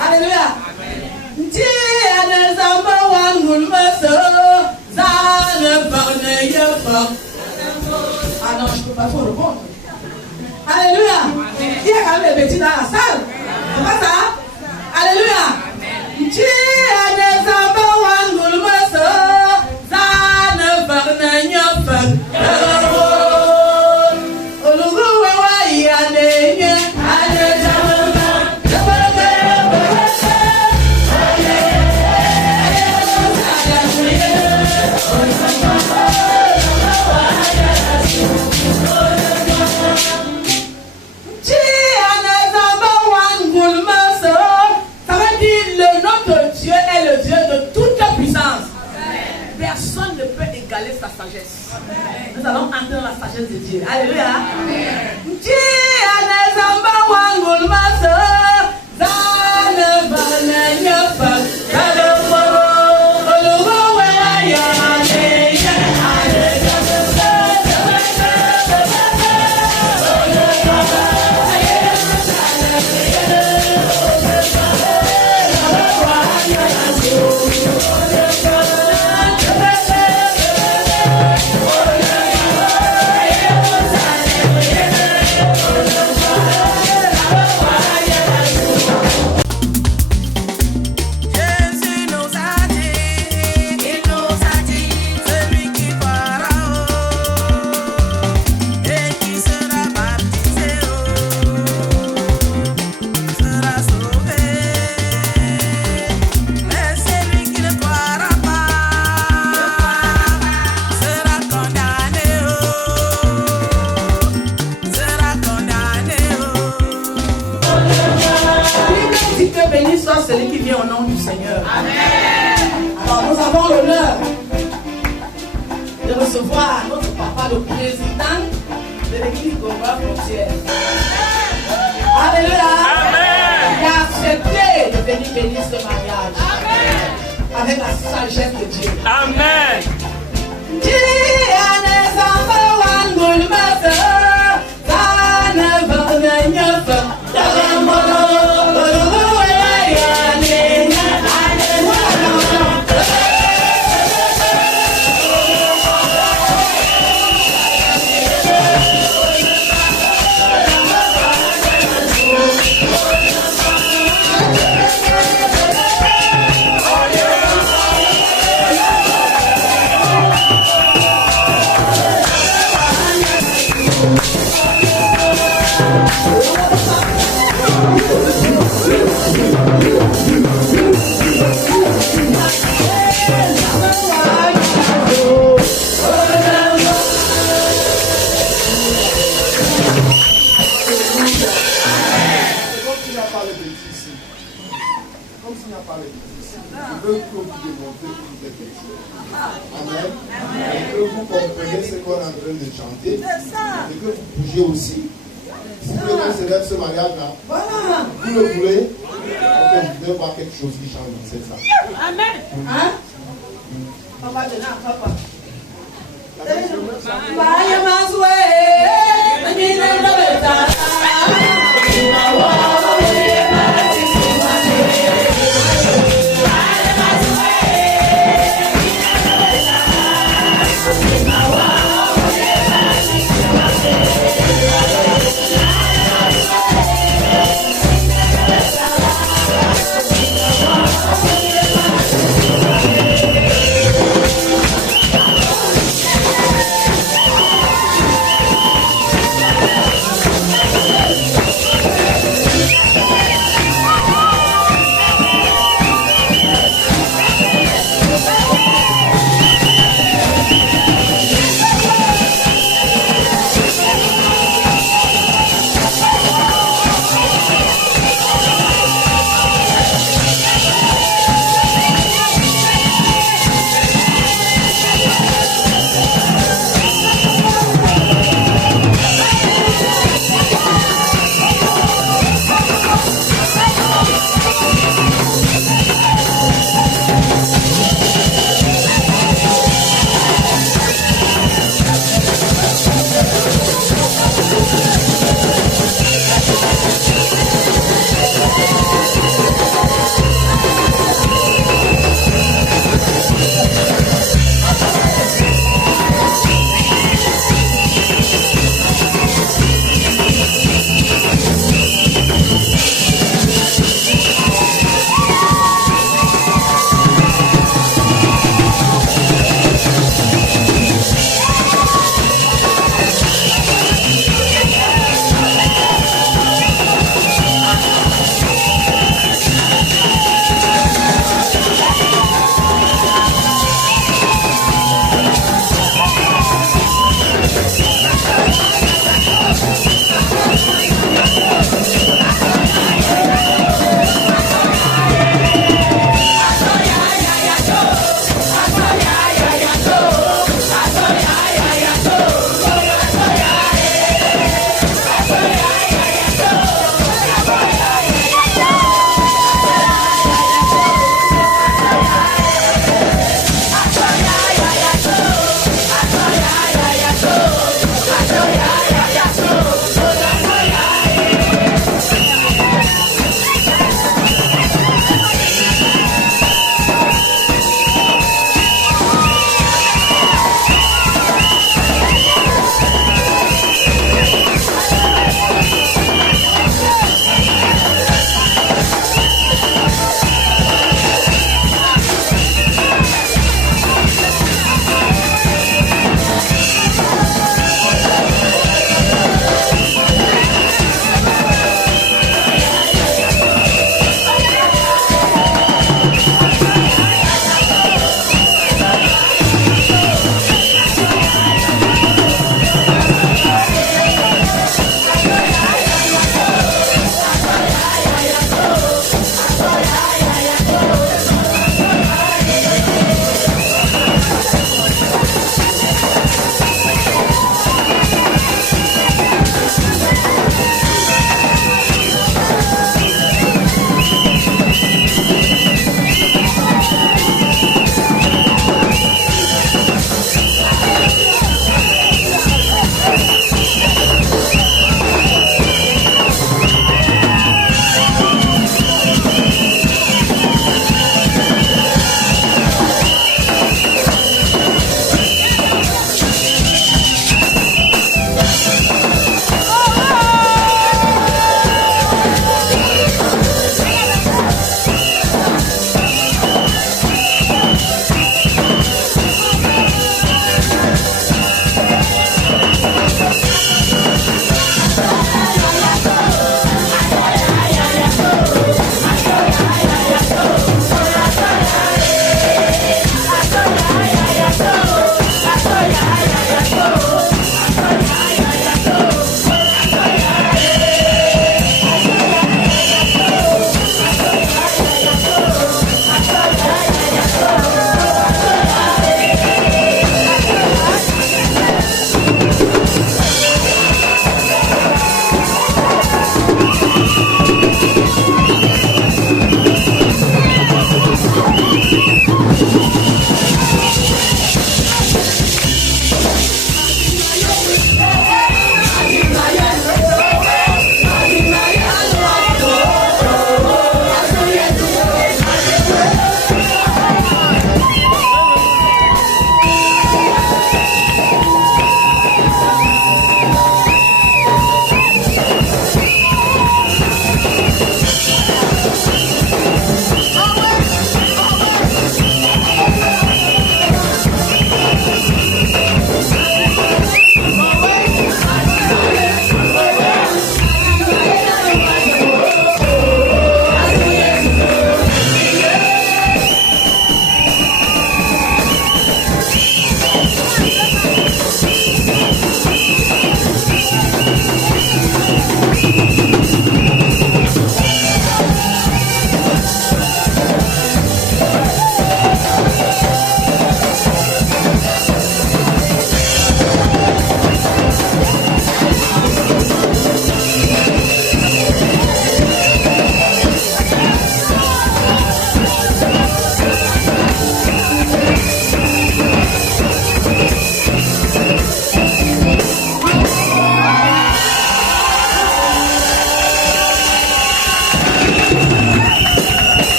Alléluia. Ah non, je ne peux pas faire le bon. Alléluia. Il y a quand même les petits dans la salle. C'est pas ça? Alléluia. Personne ne peut égaler sa sagesse. Nous allons entrer dans la sagesse de Dieu. Alléluia. Celui qui vient au nom du Seigneur. Amen. Alors nous avons l'honneur de recevoir notre papa, le président de l'église Gomba Frontière. Alléluia. Amen. Il a accepté de venir bénir ce mariage. Amen. Avec la sagesse de Dieu. Amen. Je veux que vous démontrez que vous êtes quelque chose. Amen. Et que vous compreniez ce qu'on est en train de chanter. Et que vous bougez aussi. Vous voulez qu'on célèbre ce mariage-là? Voilà. Vous le voulez? Ok, vous devez voir quelque chose qui change dans cette salle. Amen. Hein? On va donner à papa.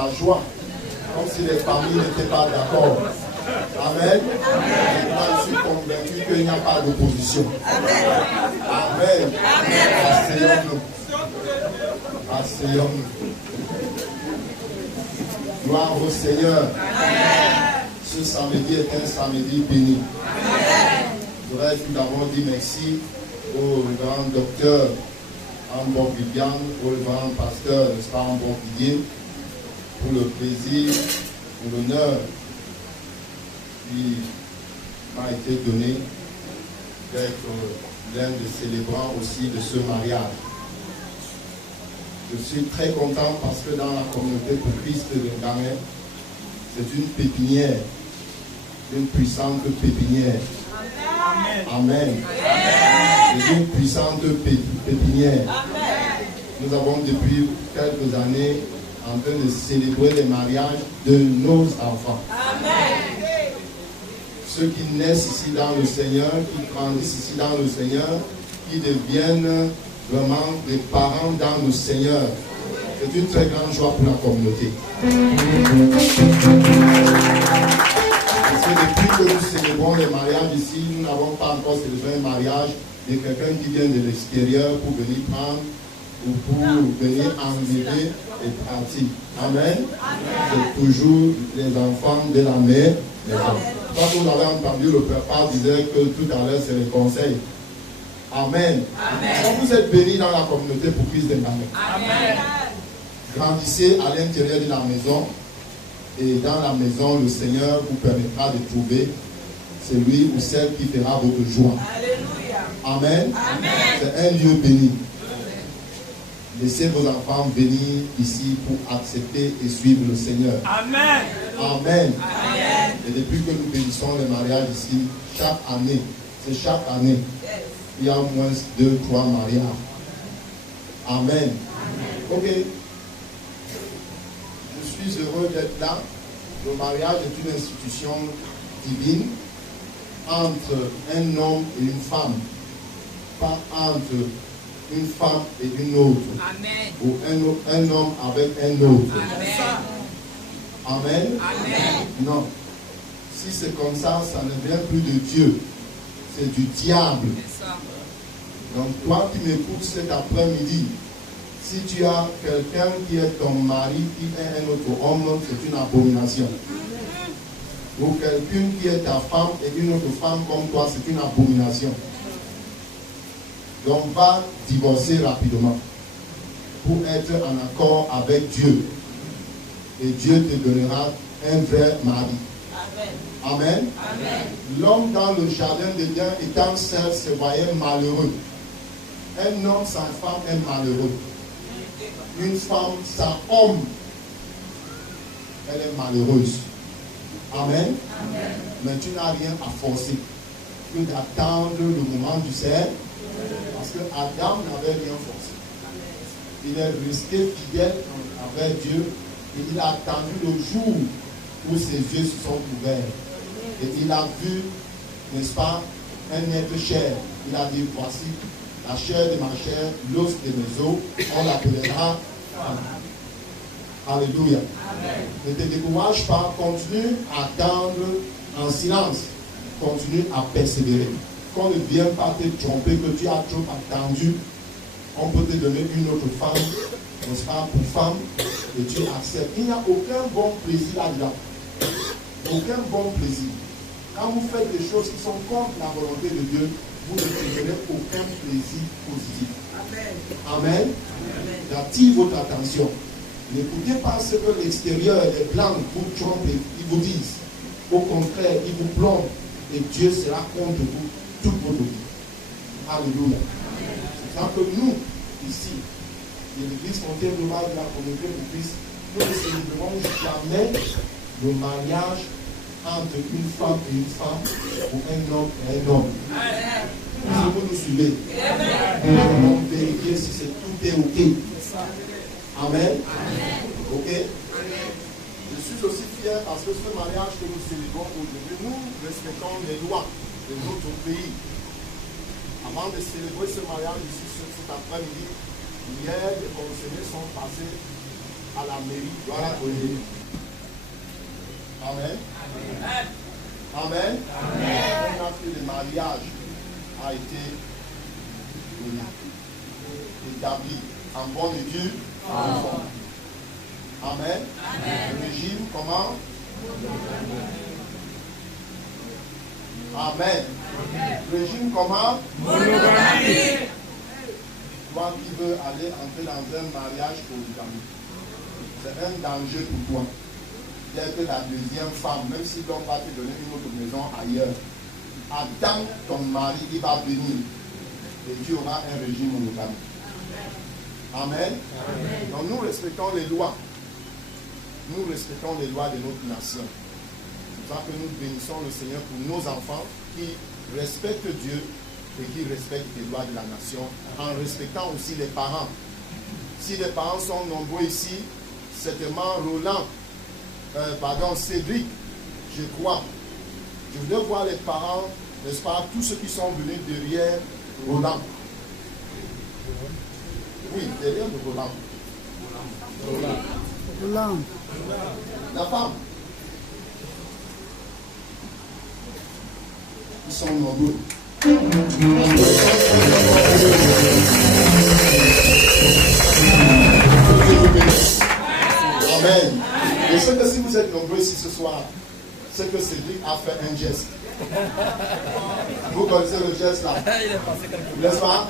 la joie, comme si les familles n'étaient pas d'accord. Amen. Et moi, je suis convaincu qu'il n'y a pas d'opposition. Amen. Asseyons-nous. Asseyons-nous. Gloire au Seigneur. Ce samedi est un samedi béni. Je voudrais tout d'abord dire merci au grand docteur Ambon Viviane, au grand pasteur, n'est-ce pas, Ambon Viviane, pour le plaisir, pour l'honneur qui m'a été donné d'être l'un des célébrants aussi de ce mariage. Je suis très content parce que dans la communauté pour Christ de Ngamé, c'est une pépinière, une puissante pépinière. Amen. C'est une puissante pépinière. Nous avons depuis quelques années en train de célébrer les mariages de nos enfants. Ceux qui naissent ici dans le Seigneur, qui grandissent ici dans le Seigneur, qui deviennent vraiment des parents dans le Seigneur. C'est une très grande joie pour la communauté. Parce que depuis que nous célébrons les mariages ici, nous n'avons pas encore célébré un mariage de quelqu'un qui vient de l'extérieur pour venir prendre ou pour venir enlever et partir. Amen. C'est toujours les enfants de la mère. Quand vous avez entendu, le papa disait que tout à l'heure c'est le conseil. Amen. Quand vous êtes bénis dans la communauté pour Christ de Ngamé, grandissez à l'intérieur de la maison et dans la maison, le Seigneur vous permettra de trouver celui ou celle qui fera votre joie. Amen. C'est un lieu béni. Laissez vos enfants venir ici pour accepter et suivre le Seigneur. Amen. Et depuis que nous bénissons les mariages ici, chaque année, il y a au moins 2-3 mariages. Amen. Ok. Je suis heureux d'être là. Le mariage est une institution divine entre un homme et une femme. Pas entre une femme et une autre. Amen. Ou un homme avec un autre. Amen. Non. Si c'est comme ça, ça ne vient plus de Dieu. C'est du diable. Donc toi qui m'écoutes cet après-midi, si tu as quelqu'un qui est ton mari, qui est un autre homme, c'est une abomination. Ou quelqu'un qui est ta femme et une autre femme comme toi, c'est une abomination. Donc va divorcer rapidement pour être en accord avec Dieu. Et Dieu te donnera un vrai mari. Amen. L'homme dans le jardin d'Éden étant seul se voyait malheureux. Un homme sans femme est malheureux. Une femme sans homme, elle est malheureuse. Amen. Mais tu n'as rien à forcer que d'attendre le moment du ciel. Parce que Adam n'avait rien forcé. Il est resté fidèle envers Dieu et il a attendu le jour où ses yeux se sont ouverts. Et il a vu, n'est-ce pas, un être cher. Il a dit, voici la chair de ma chair, l'os de mes os, on l'appellera femme. Alléluia. Ne te décourage pas, continue à attendre en silence. Continue à persévérer. Qu'on ne vienne pas te tromper, que tu as trop attendu. On peut te donner une autre femme, n'est-ce pas, pour femme, et tu acceptes. Il n'y a aucun bon plaisir là-dedans. Aucun bon plaisir. Quand vous faites des choses qui sont contre la volonté de Dieu, vous ne trouverez aucun plaisir positif. Amen. J'attire votre attention. N'écoutez pas ce que l'extérieur, les blancs vous trompent et ils vous disent. Au contraire, ils vous plombent et Dieu sera contre vous toute votre vie. Alléluia. C'est ça que nous, ici, de l'église Fontaine Globale de la communauté de Christ, nous ne célébrons jamais le mariage entre une femme et une femme ou un homme et un homme. Si vous nous suivez, nous allons vérifier si tout est ok. Amen. Ok. Je suis aussi fier parce que ce mariage que nous célébrons aujourd'hui, nous respectons les lois de notre pays. Avant de célébrer ce mariage ici cet après-midi, hier, les conseillers sont passés à la mairie doit la donner. Amen. Amen. Un acte de mariage a été donné, établi en bonne et due forme. Amen. Le régime comment? Amen. Le régime comment? Monogamie. Toi qui veux aller entrer dans un mariage polygamique, c'est un danger pour toi. Dès que la deuxième femme, même si l'homme va te donner une autre maison ailleurs, attends ton mari, il va venir et tu auras un régime monogamique. Amen. Donc nous respectons les lois. Nous respectons les lois de notre nation. C'est pour ça que nous bénissons le Seigneur pour nos enfants qui respectent Dieu et qui respectent les lois de la nation en respectant aussi les parents. Si les parents sont nombreux ici, certainement Roland, Cédric, je crois. Je voudrais voir les parents, n'est-ce pas, tous ceux qui sont venus derrière Roland. Oui, derrière de Roland. Roland. La femme. Ils sont nombreux. Amen. Je sais que si vous êtes nombreux ici ce soir, c'est que Cédric a fait un geste. Vous connaissez le geste là? N'est-ce pas?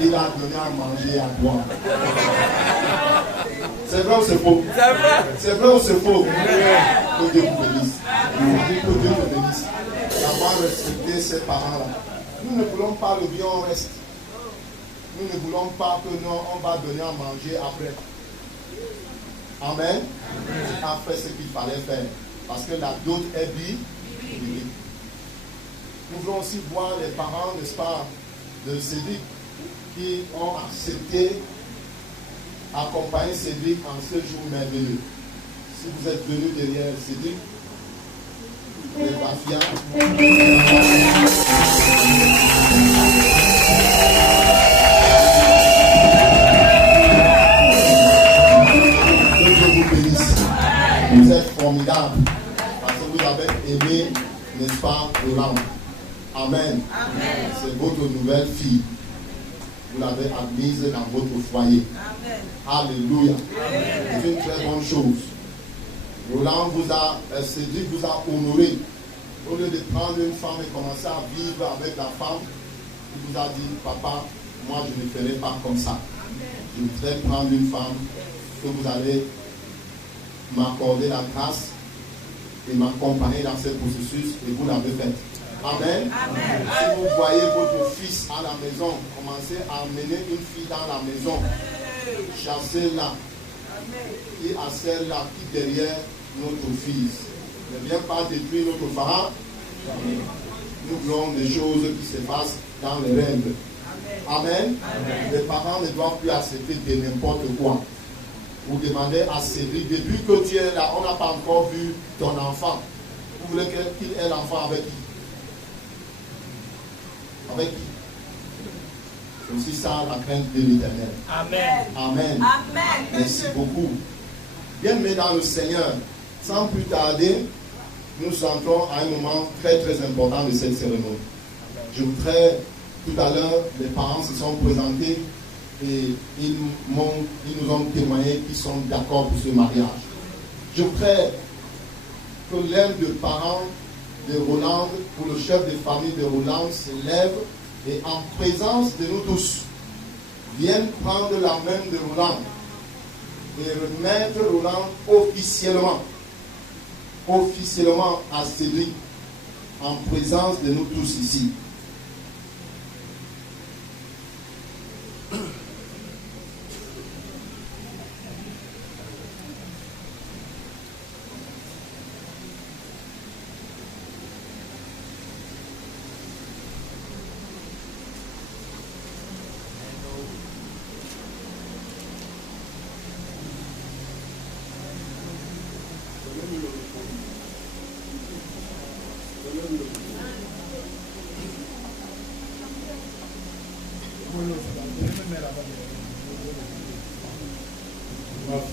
Il a donné à manger et à boire. C'est vrai ou c'est faux? C'est vrai. C'est vrai ou c'est faux? Que Dieu vous bénisse. Que Dieu vous bénisse. D'avoir respecté ces parents-là. Nous ne voulons pas le bien, on reste. Nous ne voulons pas que non, on va donner à manger après. Amen. Tu as fait ce qu'il fallait faire. Parce que la dot est biblique. Nous voulons aussi voir les parents, n'est-ce pas, de Cédric qui ont accepté accompagner Cédric en ce jour merveilleux. Si vous êtes venus derrière Cédric, les Bafia. Que Dieu vous bénisse. Vous êtes formidables parce que vous avez aimé, n'est-ce pas, Roland. Amen. Amen. C'est votre nouvelle fille. Vous l'avez admise dans votre foyer. Amen. Alléluia. C'est une très bonne chose. Roland vous a, Cédric vous a honoré. Au lieu de prendre une femme et commencer à vivre avec la femme, il vous a dit, papa, moi je ne ferai pas comme ça. Je voudrais prendre une femme que vous allez m'accorder la grâce et m'accompagner dans ce processus et vous l'avez fait. Amen. Amen. Si vous voyez votre fils à la maison, commencez à amener une fille dans la maison, chassez-la et à celle-là qui derrière notre fils. Ne viens pas détruire notre parent. Nous voulons des choses qui se passent dans les règles. Amen. Amen. Les parents ne doivent plus accepter de n'importe quoi. Vous demandez à Cédric, depuis que tu es là, on n'a pas encore vu ton enfant. Vous voulez qu'il ait l'enfant avec qui? Avec qui? C'est aussi ça la crainte de l'Éternel. Amen. Amen. Amen. Merci beaucoup. Bien-aimés dans le Seigneur, sans plus tarder, nous entrons à un moment très très important de cette cérémonie. Je voudrais, tout à l'heure, les parents se sont présentés et ils nous ont témoigné qu'ils sont d'accord pour ce mariage. Je voudrais que l'un des parents de Roland, ou le chef de famille de Roland, se lève et en présence de nous tous, vienne prendre la main de Roland et remettre Roland officiellement à Cédric, en présence de nous tous ici.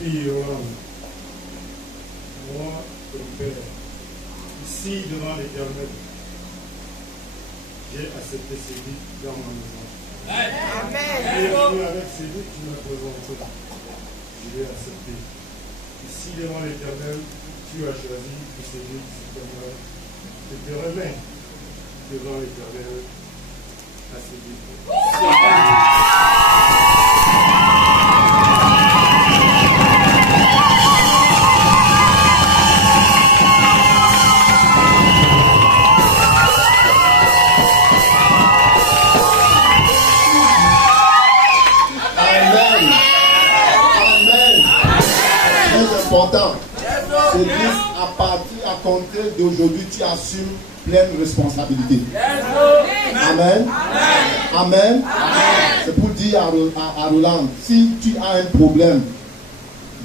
fille Yolande, moi, ton père, ici devant l'Éternel, j'ai accepté ces vies dans ma maison. Amen. Et avec ces vies, tu m'as présenté. Je l'ai accepté. Ici devant l'Éternel, tu as choisi que ces vies, Seigneur. Je te remets devant l'Éternel à ces vies. C'est juste à partir, à compter d'aujourd'hui, tu assumes pleine responsabilité. Amen. Amen. C'est pour dire à Roland, si tu as un problème,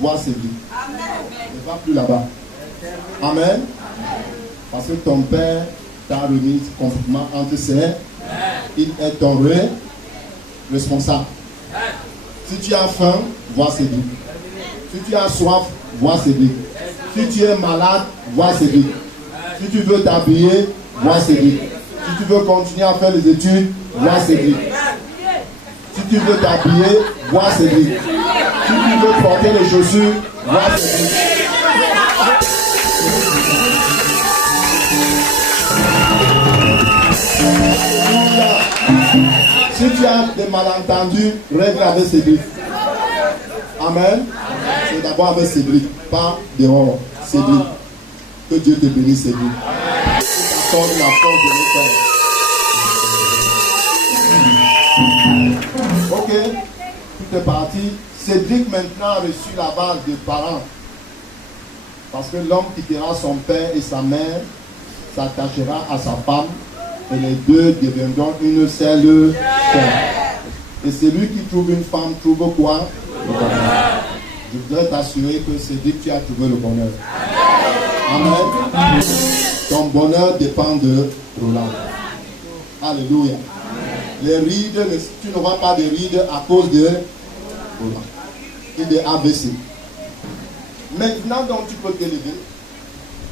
vois c'est lui. Ne va plus là-bas. Amen. Parce que ton père t'a remis complètement entre ses mains. Il est ton responsable. Si tu as faim, vois c'est lui. Si tu as soif, vois Cédric. Si tu es malade, vois Cédric. Si tu veux t'habiller, vois Cédric. Si tu veux continuer à faire les études, vois Cédric. Si tu veux t'habiller, vois Cédric. Si tu veux porter les chaussures, vois Cédric. Si tu as des malentendus, règle avec Cédric. Amen. C'est d'abord avec Cédric, pas dehors. Cédric. Que Dieu te bénisse, Cédric. Que t'accorde la force de l'école. Ok. Tout est parti. Cédric maintenant a reçu la base des parents. Parce que l'homme quittera son père et sa mère, s'attachera à sa femme, et les deux deviendront une seule chair. Et celui qui trouve une femme trouve quoi? Le bonheur. Je voudrais t'assurer que c'est dit que tu as trouvé le bonheur. Amen. Ton bonheur dépend de Roland. Alléluia. Les rides, tu n'auras pas de rides à cause de Roland et de ABC. Maintenant, donc, tu peux t'élever.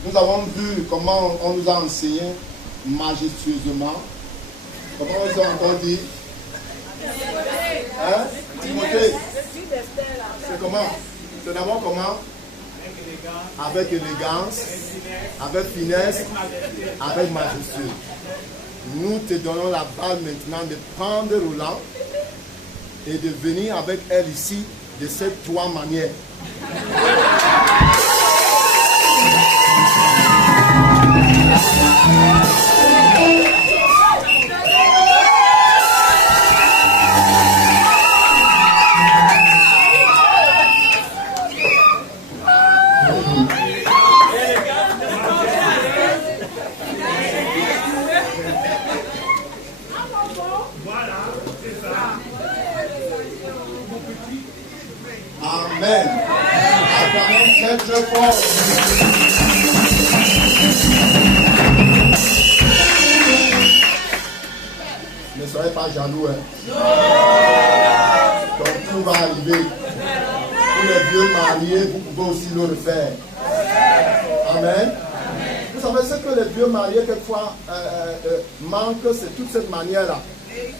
Nous avons vu comment on nous a enseigné majestueusement. Comment ils ont encore dit? Hein? Timothée. C'est comment? C'est d'abord comment? Avec élégance, avec finesse, avec majesté. Nous te donnons la balle maintenant de prendre Roland et de venir avec elle ici de ces trois manières. Amen. Acclamons très fort. Ne soyez pas jaloux. Hein. Donc tout va arriver. Pour les vieux mariés, vous pouvez aussi le refaire. Amen. Vous savez ce que les vieux mariés quelquefois manquent, c'est toute cette manière-là.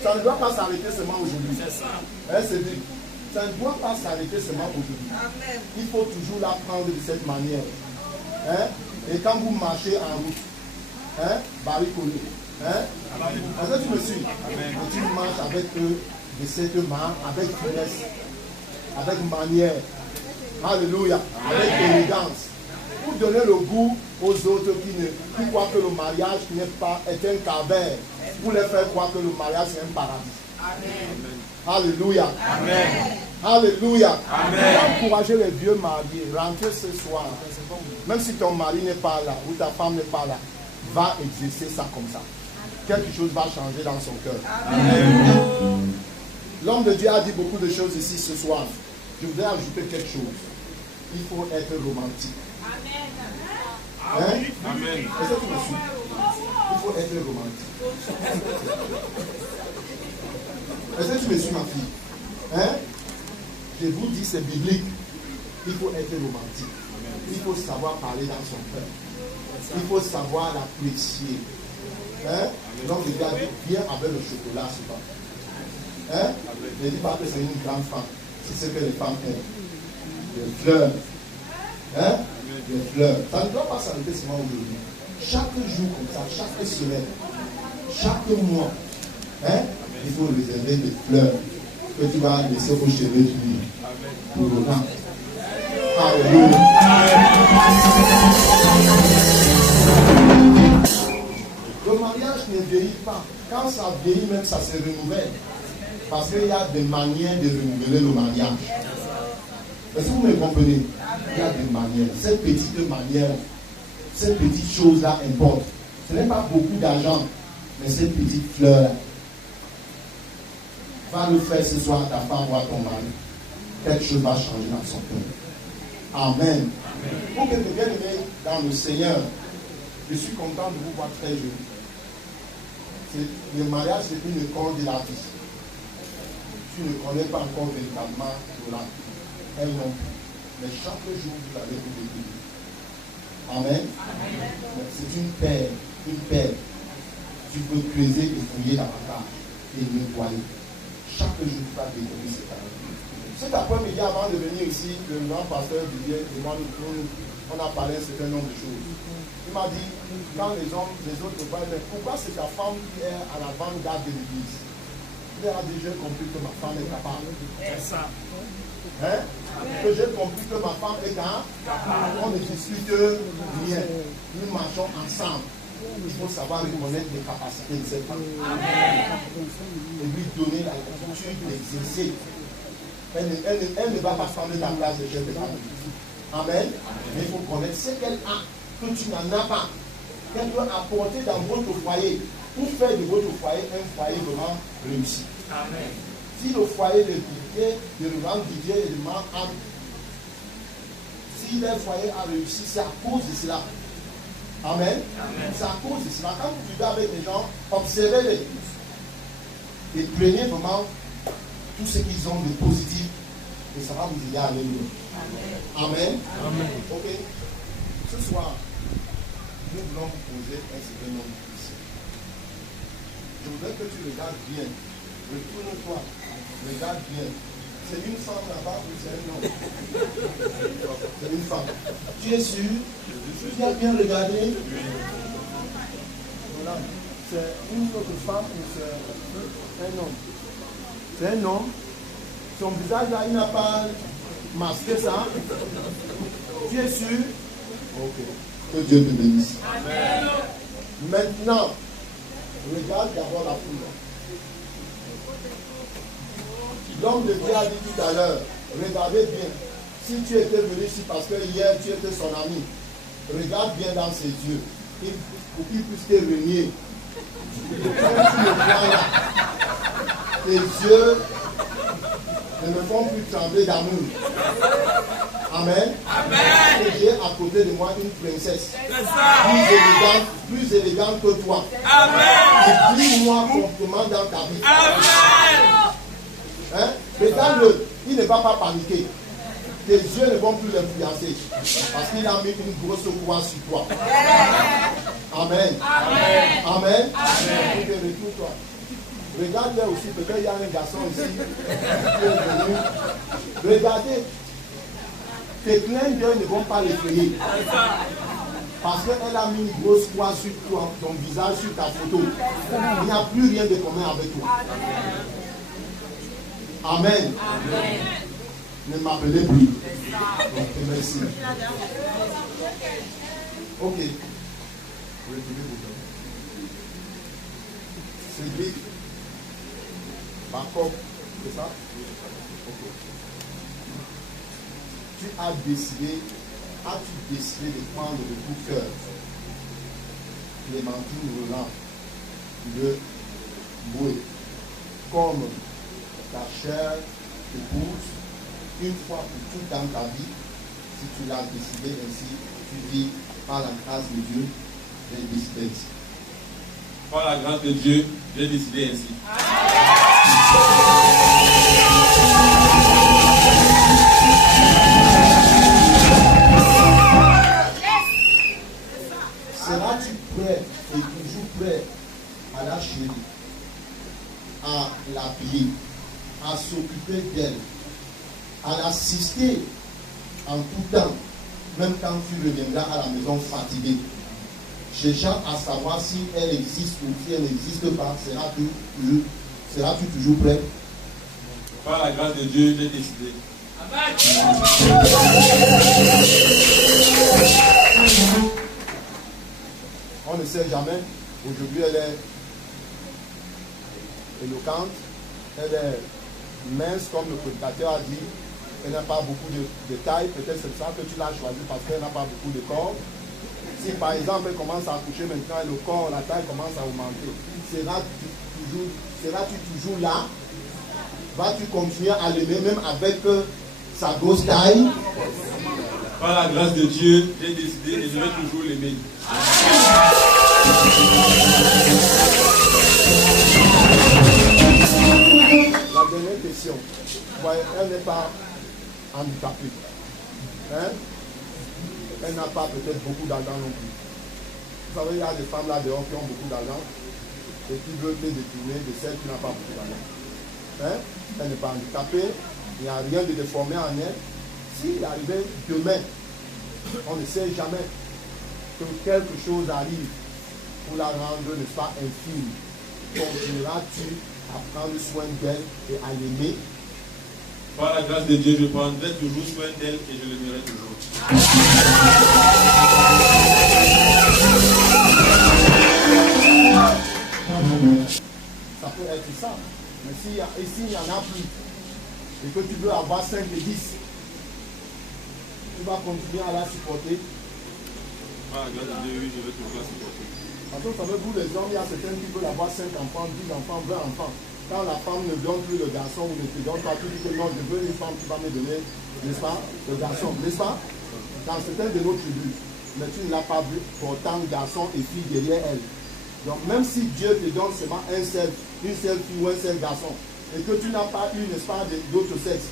Ça ne doit pas s'arrêter seulement aujourd'hui. C'est ça. Hein, c'est dit. Ça ne doit pas s'arrêter seulement aujourd'hui. Il faut toujours l'apprendre de cette manière. Hein? Et quand vous marchez en route, hein? Baricoli, hein? Est-ce que tu me suis? Et tu marches avec eux de cette main, avec finesse, avec manière. Alléluia. Avec élégance. Pour donner le goût aux autres qui croient que le mariage est un calvaire. Pour les faire croire que le mariage c'est un paradis. Amen. Alléluia. Amen. Alléluia. Amen. Encouragez les vieux mariés. Rentrez ce soir. Même si ton mari n'est pas là ou ta femme n'est pas là, va exercer ça comme ça. Quelque chose va changer dans son cœur. L'homme de Dieu a dit beaucoup de choses ici ce soir. Je voudrais ajouter quelque chose. Il faut être romantique. Hein? Amen. Est-ce que tu me suis? Il faut être romantique. Est-ce que tu me suis, ma fille? Hein? Je vous dis, c'est biblique. Il faut être romantique. Il faut savoir parler dans son cœur. Il faut savoir l'apprécier. Hein? Donc, regardez bien avec le chocolat souvent. Hein? Ne dis pas que c'est une grande femme. C'est ce que les femmes aiment. Les fleurs. Hein? Les fleurs. Ça ne doit pas s'arrêter seulement aujourd'hui. Chaque jour comme ça, chaque semaine, chaque mois, hein? Il faut réserver des fleurs que tu vas laisser aux cheveux du lit. Pour le temps. Alléluia. Le mariage ne vieillit pas. Quand ça vieillit, même ça se renouvelle. Parce qu'il y a des manières de renouveler le mariage. Est-ce que vous me comprenez? Il y a des manières. Ces petites manières, ces petites choses-là importent. Ce n'est pas beaucoup d'argent, mais ces petites fleurs-là. Va le faire ce soir à ta femme ou à ton mari. Quelque chose va changer dans son cœur. Amen. Pour que tu bien aimé dans le Seigneur, je suis content de vous voir très jeune. Le mariage, c'est une école de la vie. Tu ne connais pas encore véritablement Lola. Elle non plus. Mais chaque jour, vous allez vous découvrir. Amen. C'est une paire. Une paire. Tu peux creuser et fouiller davantage et nettoyer. Chaque jour, tu vas découvrir ce talent. Cet après-midi, avant de venir ici, le grand pasteur Didier demande, on a parlé un certain nombre de choses. Il m'a dit, quand les hommes, les autres me parlent, mais pourquoi c'est ta femme qui est à l'avant-garde de l'église? Il a déjà compris que ma femme est capable. C'est ça. Hein? Que j'ai compris que ma femme est capable. On ne discute rien. Nous marchons ensemble. Il faut savoir reconnaître les capacités de cette femme. Et lui donner la culture d'exercer. Elle ne va pas prendre la place de chef de famille. Amen. Mais il faut connaître ce qu'elle a, que tu n'en as pas. Qu'elle doit apporter dans votre foyer. Pour faire de votre foyer un foyer vraiment réussi. Amen. Si le foyer de Didier, de revendre Didier et de Marc-Anne, si leur foyer a réussi, c'est à cause de cela. Amen. Amen. C'est à cause de cela. Quand vous vivez avec les gens, observez-les. Et prenez vraiment tout ce qu'ils ont de positif et ça va vous aider à aller mieux. Amen. Amen. Ok. Ce soir, nous voulons vous poser un certain nombre de questions. Je voudrais que tu regardes bien. Retourne-toi. Regarde bien. C'est une femme là-bas ou c'est un homme? C'est une femme. Tu es sûr? Tu as bien regardé? Voilà. C'est une autre femme ou c'est un homme? C'est un homme. Son visage là, il n'a pas masqué ça. Tu es sûr? Ok. Que Dieu te bénisse. Amen. Maintenant, regarde d'abord la foule. L'homme de Dieu a dit tout à l'heure, regardez bien. Si tu étais venu ici parce que hier tu étais son ami, regarde bien dans ses yeux. Pour qu'il puisse te renier. Tes yeux ne me font plus trembler d'amour. Amen. Amen. J'ai à côté de moi une princesse. Plus élégante que toi. Amen. Dis-moi proprement dans ta vie. Amen. Hein? Regarde-le, il ne va pas paniquer. Tes yeux ne vont plus l'influencer. Parce qu'il a mis une grosse croix sur toi. Amen. Amen. Amen. Amen. Ok, retrouve-toi. Regarde-le aussi, peut-être il y a un garçon ici qui est venu. Regardez, tes clins d'œil ne vont pas l'effrayer. Parce qu'elle a mis une grosse croix sur toi, ton visage, sur ta photo. Il n'y a plus rien de commun avec toi. Amen. Amen. Ne m'appelez plus. Ok, merci. Ok. Cédric. Jacob, c'est ça? Ok. Tu as décidé, as-tu décidé de prendre le coup de cœur Clémentine Roland de Boué comme ta chère épouse, une fois pour toutes dans ta vie? Si tu l'as décidé ainsi, tu dis, par la grâce de Dieu, j'ai décidé ainsi. Par la grâce de Dieu, j'ai décidé ainsi. prêt à la chérir, à l'habiller, à s'occuper d'elle, à l'assister en tout temps, même quand tu reviendras à la maison fatigué, cherchant à savoir si elle existe ou si elle n'existe pas, seras-tu toujours prêt? Par la grâce de Dieu, j'ai décidé. On ne sait jamais. Aujourd'hui, elle est éloquente, elle est mince, comme le prédicateur a dit. Elle n'a pas beaucoup de taille. Peut-être c'est ça que tu l'as choisi parce qu'elle n'a pas beaucoup de corps. Si par exemple elle commence à accoucher maintenant et le corps, la taille commence à augmenter, seras-tu toujours là? Vas-tu continuer à l'aimer même avec sa grosse taille? Par la grâce de Dieu, j'ai décidé et je vais toujours l'aimer. La dernière question. Elle n'est pas handicapée. Hein? Elle n'a pas peut-être beaucoup d'argent non plus. Vous savez, il y a des femmes là dehors qui ont beaucoup d'argent et qui veulent les détourner de celles qui n'ont pas beaucoup d'argent. Hein? Elle n'est pas handicapée, il n'y a rien de déformé en elle. S'il arrivait demain, on ne sait jamais que quelque chose arrive pour la rendre, n'est-ce pas, infime. Continueras-tu à prendre soin d'elle et à l'aimer? Par la grâce de Dieu, je prendrai toujours soin d'elle et je l'aimerai toujours. Ça peut être ça. Mais s'il n'y en a plus, et que tu veux avoir 5 et 10, tu vas continuer à la supporter. Par la grâce de Dieu, oui, je vais toujours la supporter. Parce que vous savez, vous les hommes, il y a certains qui veulent avoir 5 enfants, 10 enfants, 20 enfants. Quand la femme ne donne plus le garçon ou ne te donne pas, tu dis que non, je veux une femme qui va me donner, n'est-ce pas, le garçon, n'est-ce pas? Dans certains de nos tribus, mais tu ne l'as pas vu pour tant de garçons et filles derrière elle. Donc même si Dieu te donne seulement une seule fille ou un seul garçon, et que tu n'as pas eu, n'est-ce pas, d'autre sexe,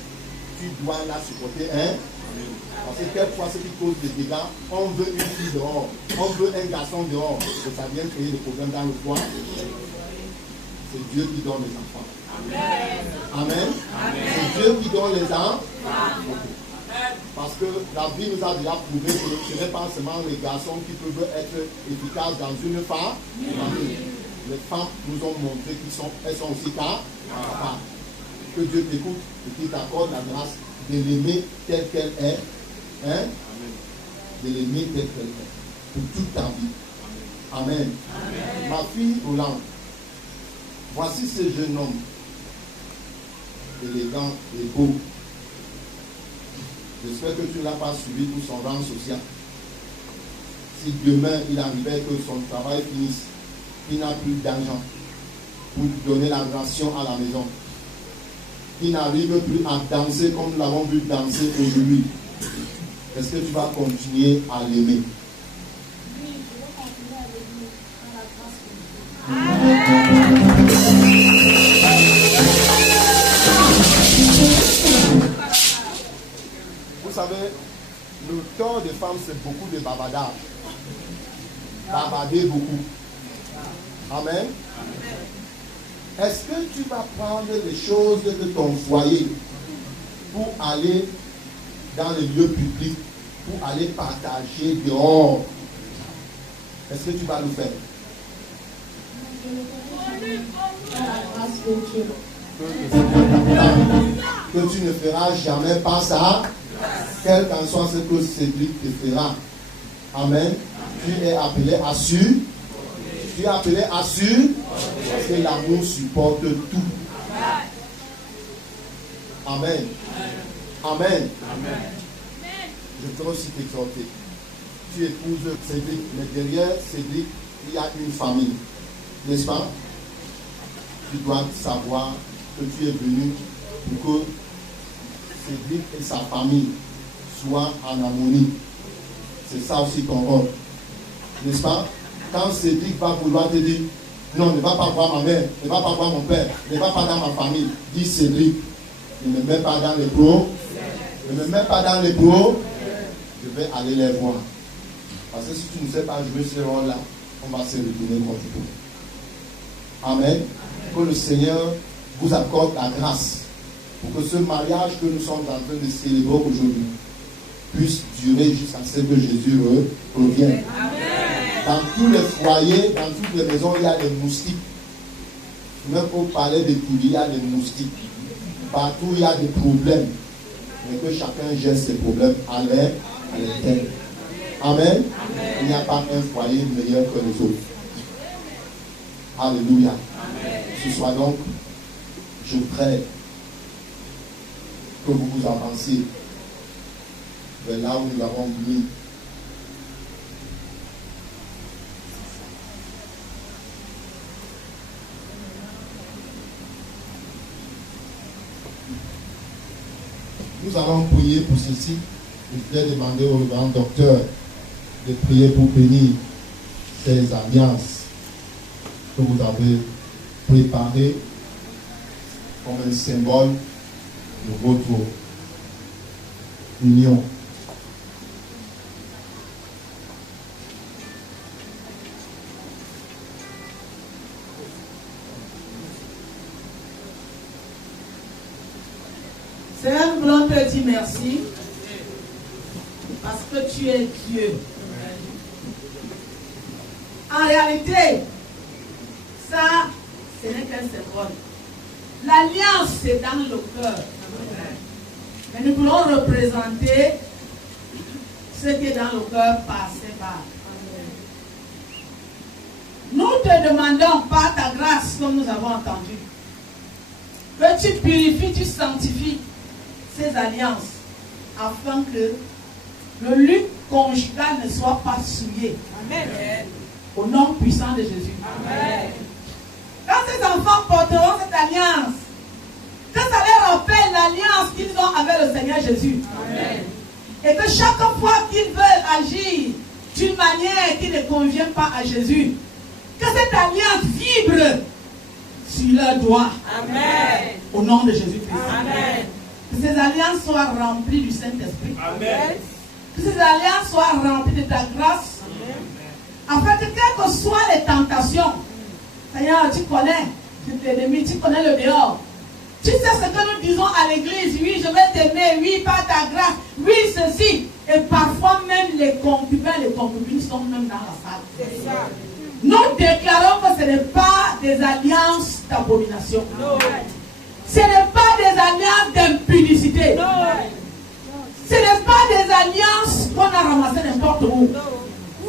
tu dois la supporter, hein? Parce que quelquefois, ce qui cause des dégâts, on veut une fille dehors, on veut un garçon dehors, et ça vient créer des problèmes dans le foyer. C'est Dieu qui donne les enfants. Amen. Amen. C'est Dieu qui donne les enfants. Parce que la vie nous a déjà prouvé que ce n'est pas seulement les garçons qui peuvent être efficaces dans une femme. Les femmes nous ont montré qu'elles sont aussi capables. Que Dieu t'écoute et qu'il t'accorde la grâce de l'aimer telle qu'elle est. Hein? De l'aimer telle qu'elle est. Pour toute ta vie. Amen. Amen. Ma fille Hollande, voici ce jeune homme, élégant et beau. J'espère que tu ne l'as pas suivi pour son rang social. Si demain il arrivait que son travail finisse, il n'a plus d'argent pour donner la ration à la maison, il n'arrive plus à danser comme nous l'avons vu danser aujourd'hui, est-ce que tu vas continuer à l'aimer? Oui, je vais continuer à l'aimer par la grâce de Dieu. Vous savez, le tort des femmes, c'est beaucoup de bavardage. Bavarder beaucoup. Amen. Est-ce que tu vas prendre les choses de ton foyer pour aller dans les lieux publics, pour aller partager dehors? Est-ce que tu vas le faire? Par la grâce de Dieu. Que tu ne feras jamais pas ça, quel qu'en soit ce que Cédric te fera. Amen. Tu es appelé à suivre. Tu es appelé à suivre parce que l'amour supporte tout. Amen. Amen. Je peux aussi t'exhorter. Tu épouses Cédric, mais derrière Cédric, il y a une famille. N'est-ce pas? Tu dois savoir que tu es venu pour que Cédric et sa famille soient en harmonie. C'est ça aussi ton rôle. N'est-ce pas? Quand Cédric va vouloir te dire, non, ne va pas voir ma mère, ne va pas voir mon père, ne va pas dans ma famille, dis Cédric, ne me mets pas dans les pros, ne me mets pas dans les pros, je vais aller les voir. Parce que si tu ne sais pas jouer ce rôle-là, on va se retourner contre vous. Amen. Que le Seigneur vous accorde la grâce pour que ce mariage que nous sommes en train de célébrer aujourd'hui puisse durer jusqu'à ce que Jésus revienne. Dans tous les foyers, dans toutes les maisons, il y a des moustiques. Même pour parler de tout, il y a des moustiques. Partout, il y a des problèmes. Mais que chacun gère ses problèmes à l'interne. Amen. Il n'y a pas un foyer meilleur que les autres. Alléluia. Ce soir donc, je voudrais que vous vous avanciez vers là où nous avons mis. Nous allons prier pour ceci. Je vais demander au grand docteur de prier pour bénir ces alliances que vous avez préparées comme un symbole de votre union. Seigneur, nous voulons te dire merci parce que tu es Dieu. En réalité, ça, ce n'est qu'un symbole. L'alliance, c'est dans le cœur. Mais nous voulons représenter ce qui est dans le cœur par ces barres. Nous te demandons par ta grâce, comme nous avons entendu, que tu purifies, tu sanctifies ces alliances afin que le lutte conjugal ne soit pas souillé. Amen. Au nom puissant de Jésus. Amen. Quand ces enfants porteront cette alliance, que ça leur rappelle l'alliance qu'ils ont avec le Seigneur Jésus. Amen. Et que chaque fois qu'ils veulent agir d'une manière qui ne convient pas à Jésus, que cette alliance vibre sur leurs doigts. Amen. Au nom de Jésus-Christ. Amen. Que ces alliances soient remplies du Saint-Esprit. Amen. Que ces alliances soient remplies de ta grâce. Amen. Afin que quelles que soient les tentations, Seigneur, tu connais l'ennemi, tu connais le dehors. Tu sais ce que nous disons à l'église. Oui, je vais t'aimer. Oui, par ta grâce. Oui, ceci. Et parfois même les concubins, les concubines sont même dans la salle. C'est ça. Nous déclarons que ce n'est pas des alliances d'abomination. Ce n'est pas des alliances d'impudicité. Ce n'est pas des alliances qu'on a ramassées n'importe où.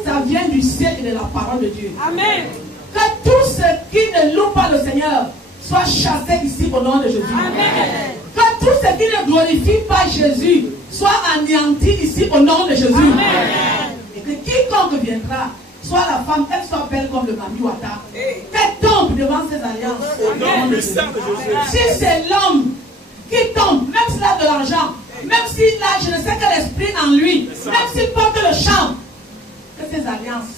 Ça vient du ciel et de la parole de Dieu. Amen. Que tous ceux qui ne louent pas le Seigneur soient chassés ici au nom de Jésus. Amen. Que tous ceux qui ne glorifient pas Jésus soient anéantis ici au nom de Jésus. Amen. Et que quiconque viendra, soit la femme, qu'elle soit belle comme le Mami Wata, qu'elle tombe devant ses alliances. Au nom de Jésus. Si c'est l'homme qui tombe, même s'il a de l'argent, même s'il a je ne sais quel esprit en lui, même s'il porte le champ, que ces alliances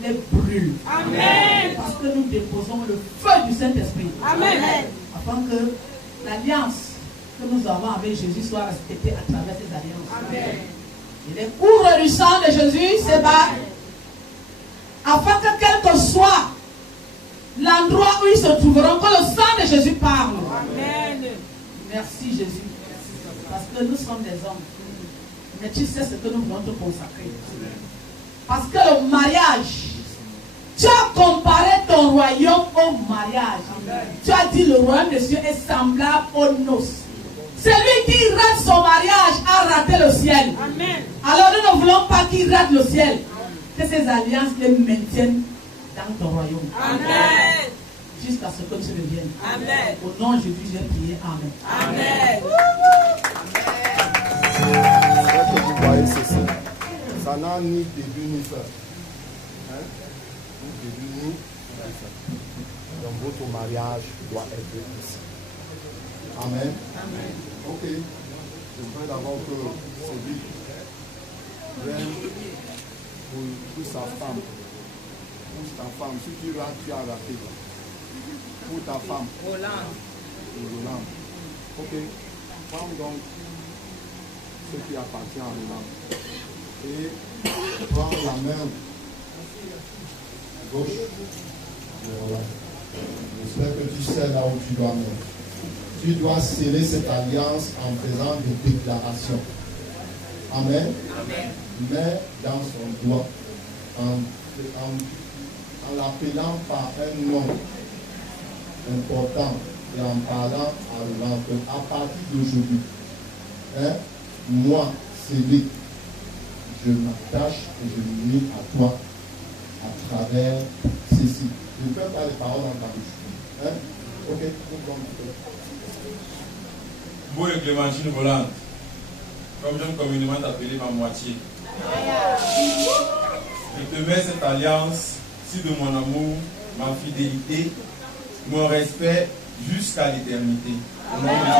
les brûlent. Amen. Parce que nous déposons le feu du Saint-Esprit. Amen. Afin que l'alliance que nous avons avec Jésus soit respectée à travers ces alliances. Amen. Et les cours du sang de Jésus s'ébattent afin que quel que soit l'endroit où ils se trouveront, que le sang de Jésus parle. Amen. Merci Jésus. Parce que nous sommes des hommes. Mais tu sais ce que nous voulons te consacrer. Parce que le mariage, tu as comparé ton royaume au mariage. Amen. Tu as dit le royaume de Dieu est semblable aux noces. Celui qui rate son mariage a raté le ciel. Amen. Alors nous ne voulons pas qu'il rate le ciel. Que ces alliances les maintiennent dans ton royaume. Amen. Jusqu'à ce que tu reviennes. Amen. Au nom de Jésus, j'ai prié. Amen. Amen. Ce que vous voyez ceci, ça n'a ni début ni fin. Hein? Ni début ni fin. Donc votre mariage doit être ici. Amen. Amen. Ok. Je voudrais d'abord que celui vienne pour sa femme. Pour ta femme. Si tu rates, tu as raté. Pour ta femme. Roland. Ok. Prends donc ce qui appartient à Roland. Et prends la main gauche. Voilà. J'espère que tu sais là où tu dois mettre. Tu dois sceller cette alliance en faisant des déclarations. Amen. Amen. Mais dans son doigt, en l'appelant par un nom important et en parlant à l'enfant, à partir d'aujourd'hui, hein, moi, Cédric, je m'attache et je me mets à toi à travers ceci. Je ne fais pas les paroles dans ta bouche. Hein? Ok, Moi et Clémentine Volante, comme j'aime communément t'appeler ma moitié. Je te mets cette alliance sur de mon amour, ma fidélité, mon respect jusqu'à l'éternité. Au nom de Jésus.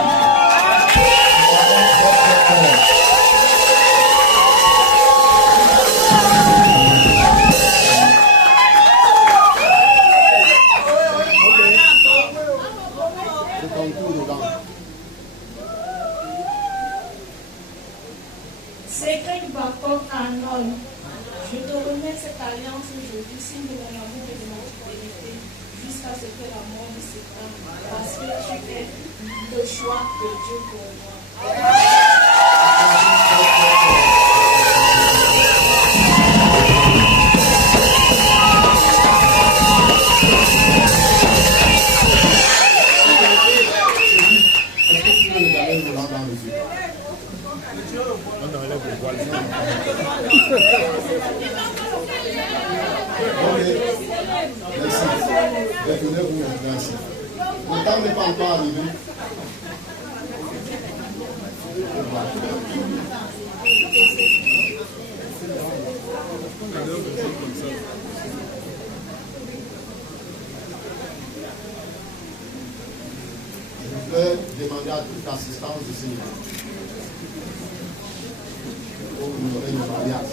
Cédric Bacon Anon, je te remets cette alliance aujourd'hui, signe de mon amour et de ma fidélité, jusqu'à ce que la mort nous sépare, parce que tu es le choix de Dieu pour moi. Est-ce que tu peux regarder le volant dans les yeux? Merci. Détenez-vous maintenant ici. Le temps n'est pas encore arrivé. Je vais demander à toute l'assistance de Seigneur pour honorer le mariage.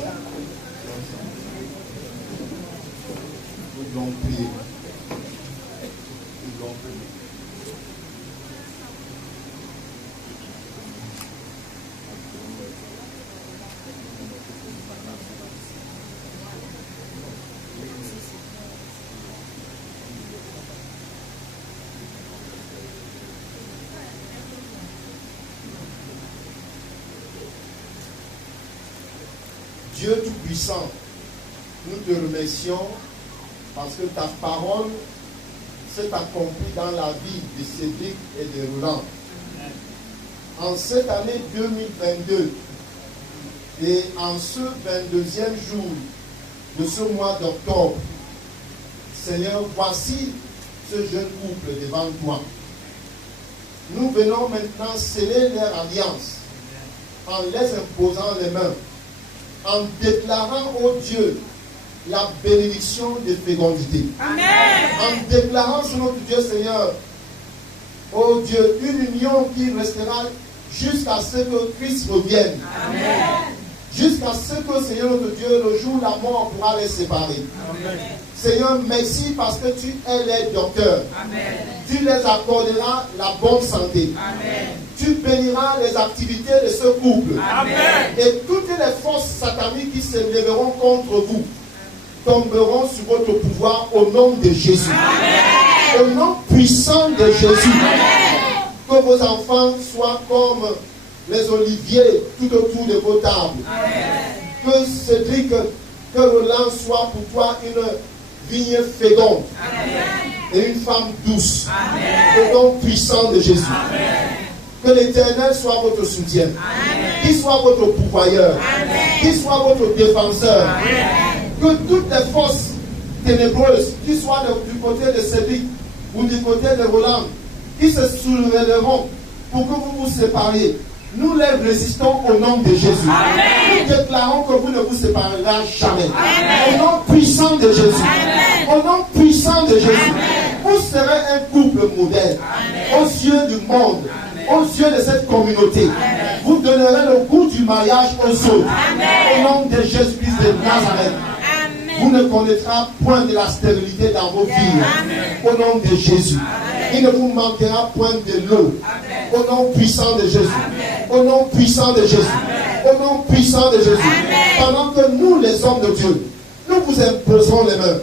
Nous devons prier. Nous devons prier. Dieu Tout-Puissant, nous te remercions parce que ta parole s'est accomplie dans la vie de Cédric et de Roland. En cette année 2022 et en ce 22e jour de ce mois d'octobre, Seigneur, voici ce jeune couple devant toi. Nous venons maintenant sceller leur alliance en les imposant les mains, en déclarant au Dieu la bénédiction de fécondité. Amen. En déclarant sur notre Dieu Seigneur, ô Dieu, une union qui restera jusqu'à ce que Christ revienne. Amen. Jusqu'à ce que, Seigneur notre Dieu, le jour où la mort pourra les séparer. Amen. Seigneur, merci parce que tu es les docteurs. Amen. Tu les accorderas la bonne santé. Amen. Tu béniras les activités de ce couple. Amen. Et toutes les forces sataniques qui se lèveront contre vous tomberont sur votre pouvoir au nom de Jésus. Amen. Au nom puissant de Jésus. Amen. Que vos enfants soient comme les oliviers tout autour de vos tables. Amen. Que Cédric, que Roland soit pour toi une vigne féconde. Amen. Et une femme douce. Amen. Au nom puissant de Jésus. Amen. Que l'Éternel soit votre soutien. Amen. Qu'il soit votre pourvoyeur. Amen. Qu'il soit votre défenseur. Amen. Que toutes les forces ténébreuses, qui soient du côté de Cédric ou du côté de Roland, qui se soulèveront pour que vous vous sépariez, nous les résistons au nom de Jésus. Amen. Nous déclarons que vous ne vous séparerez jamais. Amen. Au nom puissant de Jésus. Amen. Au nom puissant de Jésus. Amen. Vous serez un couple modèle. Amen. Aux yeux du monde. Aux yeux de cette communauté. Amen. Vous donnerez le goût du mariage aux autres. Amen. Au nom de Jésus-Christ de Nazareth. Vous ne connaîtrez point de la stérilité dans vos vies. Amen. Au nom de Jésus. Amen. Il ne vous manquera point de l'eau. Amen. Au nom puissant de Jésus. Amen. Au nom puissant de Jésus. Amen. Au nom puissant de Jésus. Amen. Pendant que nous, les hommes de Dieu, nous vous imposerons les mains.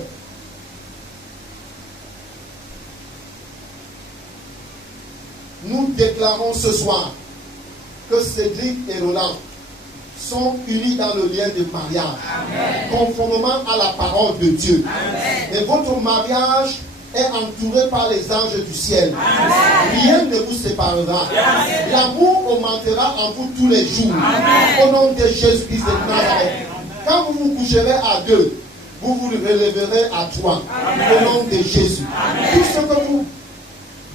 déclarons ce soir que Cédric et Roland sont unis dans le lien de mariage, conformément à la parole de Dieu. Amen. Et votre mariage est entouré par les anges du ciel. Amen. Rien ne vous séparera. L'amour augmentera en vous tous les jours. Amen. Au nom de Jésus-Christ de Nazareth. Quand vous vous coucherez à deux, vous vous relèverez à trois. Amen. Au nom de Jésus. Amen. Tout ce que vous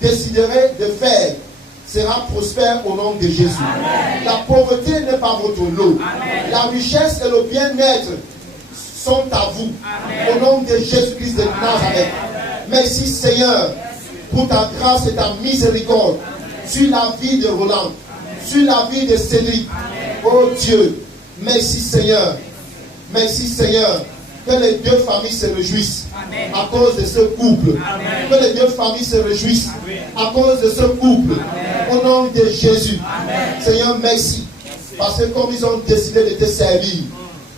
déciderez de faire sera prospère au nom de Jésus. Amen. La pauvreté n'est pas votre lot. Amen. La richesse et le bien-être sont à vous. Amen. Au nom de Jésus-Christ de Nazareth. Merci Seigneur pour ta grâce et ta miséricorde sur la vie de Roland, sur la vie de Cédric. Oh Dieu, merci Seigneur. Merci Seigneur. Que les deux familles se réjouissent. Amen. À cause de ce couple. Amen. Que les deux familles se réjouissent. Amen. À cause de ce couple. Amen. Au nom de Jésus. Amen. Seigneur, merci. Parce que comme ils ont décidé de te servir,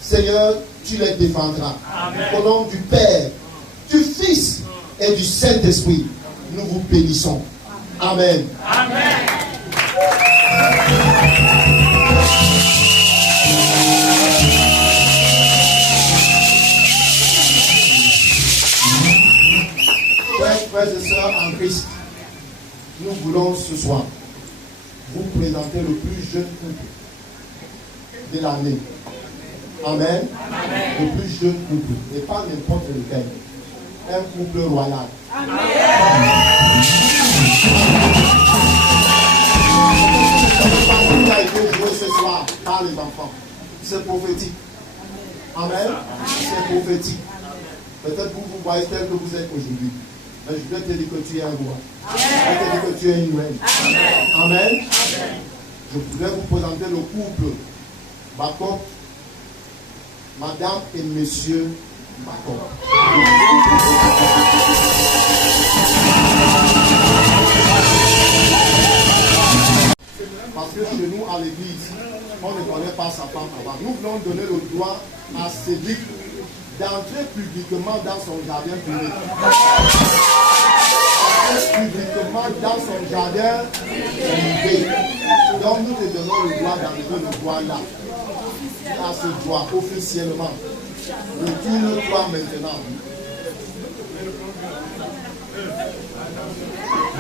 Seigneur, tu les défendras. Amen. Au nom du Père, du Fils et du Saint-Esprit, nous vous bénissons. Amen. Amen. Frères et sœurs en Christ, nous voulons ce soir vous présenter le plus jeune couple de l'année. Amen. Amen. Le plus jeune couple, et pas n'importe lequel. Un couple royal. Amen. Ce qui a été joué ce soir par les enfants, c'est prophétique. Amen. C'est prophétique. Peut-être vous vous voyez tel que vous êtes aujourd'hui. Mais je vais te dire que tu es un roi. Je vais te dire que tu es une reine. Amen. Amen. Je voudrais vous présenter le couple Bakop, Madame et Monsieur Bakop. Parce que chez nous, à l'église, on ne connaît pas sa femme avant. Nous voulons donner le droit à Cédric d'entrer publiquement dans son jardin public. Publiquement dans son jardin privé. Donc nous te donnons le droit d'enlever le droit là. À ce droit officiellement. Retourne-toi maintenant.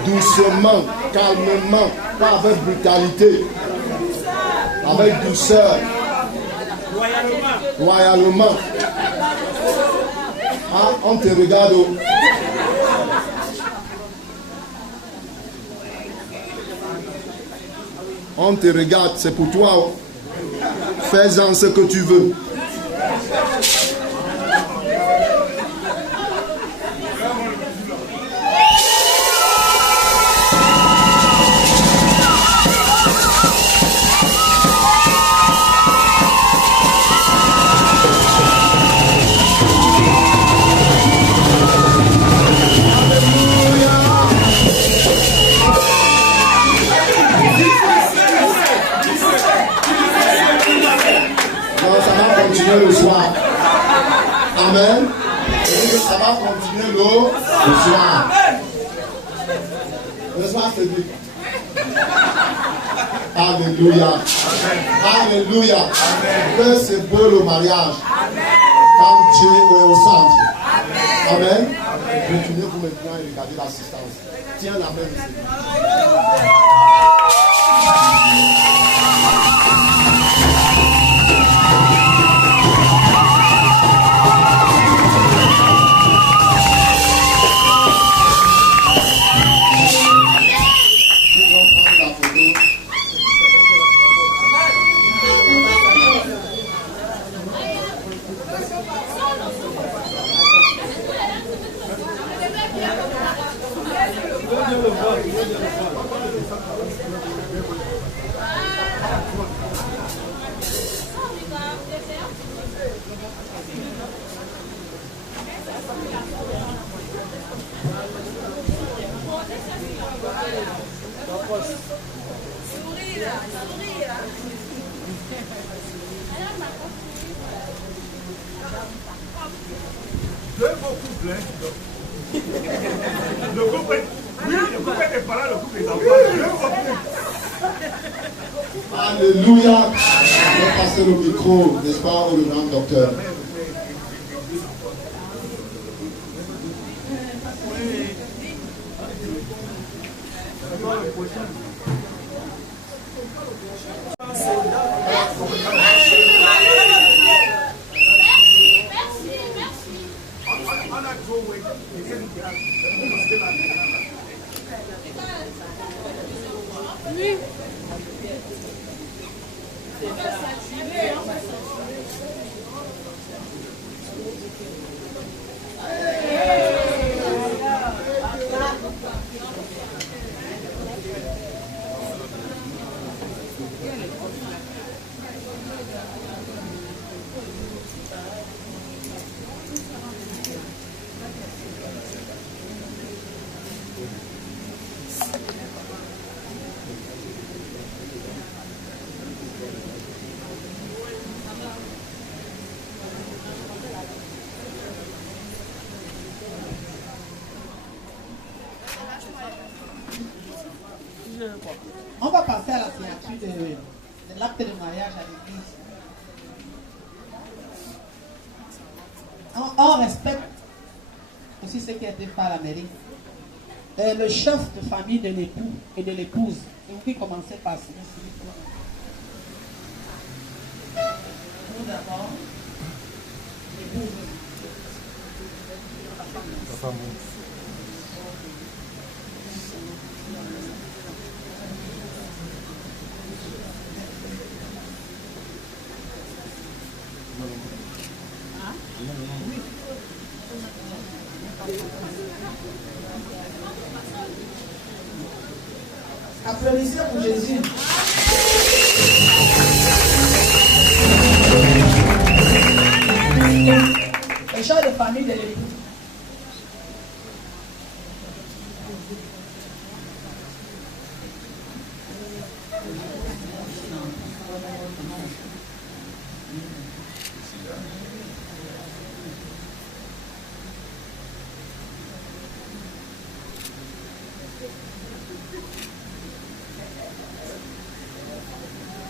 Doucement, calmement, pas avec brutalité. Avec douceur. Royalement. Ah, on te regarde. On te regarde, c'est pour toi. Fais-en ce que tu veux. Le soir. Amen. Et ça va continuer le soir. Le soir, c'est dit. Alléluia. Alléluia. Que c'est beau le mariage. Quand Dieu est au centre. Amen. Retournez-vous maintenant et regardez l'assistance. Tiens la main ici. Deux beaux couples, hein. Le couple Oui, le couple des parents, le couple des enfants. Alléluia. Je vais passer le micro, n'est-ce pas, au grand docteur. On va passer à la signature de l'acte de mariage à l'église. On respecte aussi ce qui a été fait à la mairie. Le chef de famille de l'époux et de l'épouse. Et vous qui commencez par signer. Tout d'abord, l'épouse. Applaudissez pour Jésus. Le chef de famille de l'époux.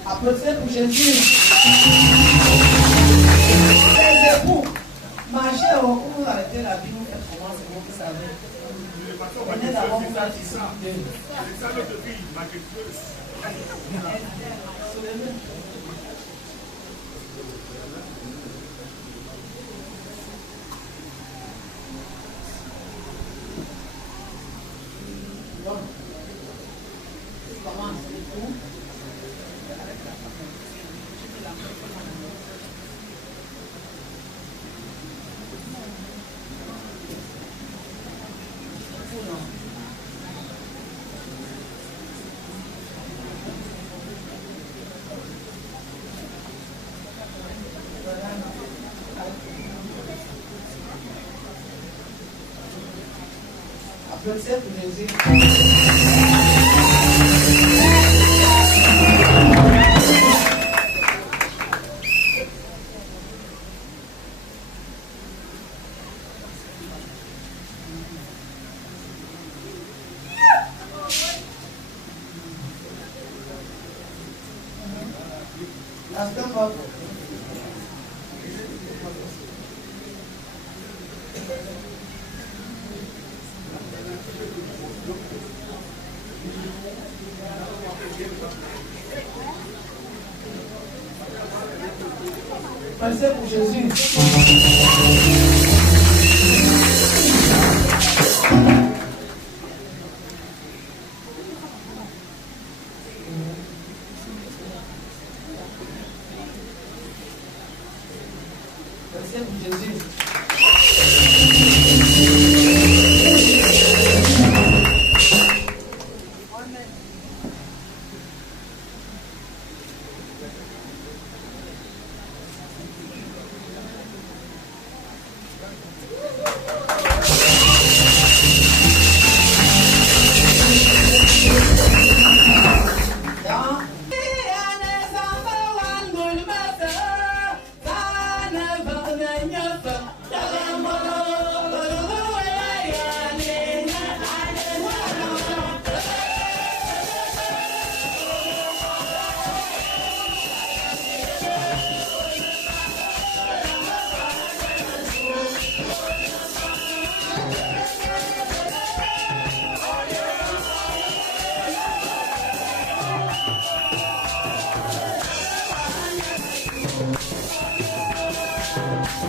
Applaudissez pour Jésus. Les époux, marchez au cours, vous arrêtez la vie, vous faites comment, c'est vous qui savez. Venez d'abord vous faire discipliner. C'est ça notre fille, ma question. Bon. Commence l'époux. Applaudissez pour Jésus. Pensez pour Jésus.